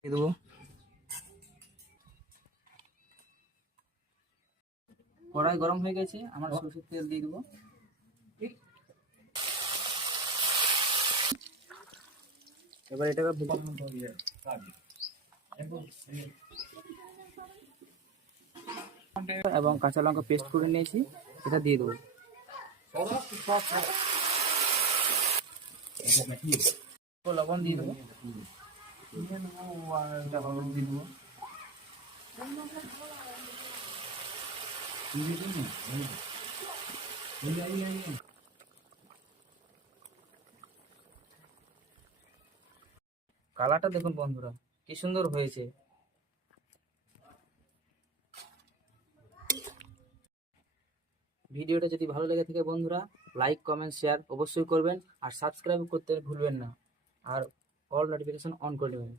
দিয়ে দেবো। কড়াই গরম হয়ে গেছে, আমার সরষের তেল দিয়ে দেবো। এবার এটাকে এবং কাঁচা লঙ্কা পেস্ট করে নিয়েছি, এটা দিয়ে দেবো। লবণ দিয়ে দেবো, হলুদ দিয়ে দেবো। কালারটা দেখুন বন্ধুরা, কি সুন্দর হয়েছে। ভিডিওটা যদি ভালো লেগে থাকে বন্ধুরা, লাইক কমেন্ট শেয়ার অবশ্যই করবেন, আর সাবস্ক্রাইব করতে ভুলবেন না, আর অল নোটিফিকেশন অন করে নেবেন।